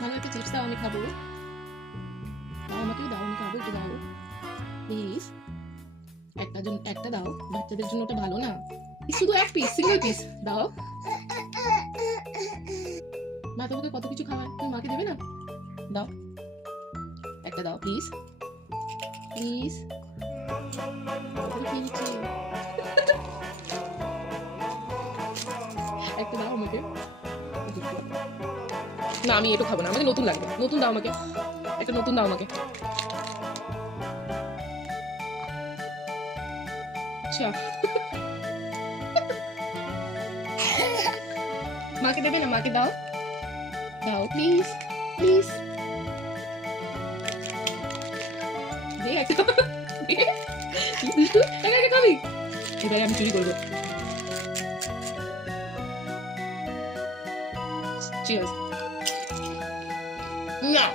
ভালো একটা চিপস দাও, আমি খাবো। দাও আমাকে, দাও, আমি খাবো, একটু দাও প্লিজ। একটা দাও, বাচ্চাদের জন্য ওটা ভালো না। শুধু এক পিস, সিঙ্গেল পিস দাও। মা তোমাকে কত কিছু খাওয়ায়, তুমি মাকে দেবে না? দাও, একটা দাও প্লিজ, প্লিজ। খেয়ে নিচ্ছি, একটা দাও আমাকে। না আমি এটা খাবো না, আমাকে নতুন লাগবে, নতুন দাও আমাকে, একটা নতুন দাও আমাকে। আচ্ছা মাকে দেবে না? মাকে দাও, দাও প্লিজ, প্লিজ। দে একটা, দে। কি দুষ্টু, একা একা খাবি? এবারে আমি চুরি করবো। চিয়ার্স। না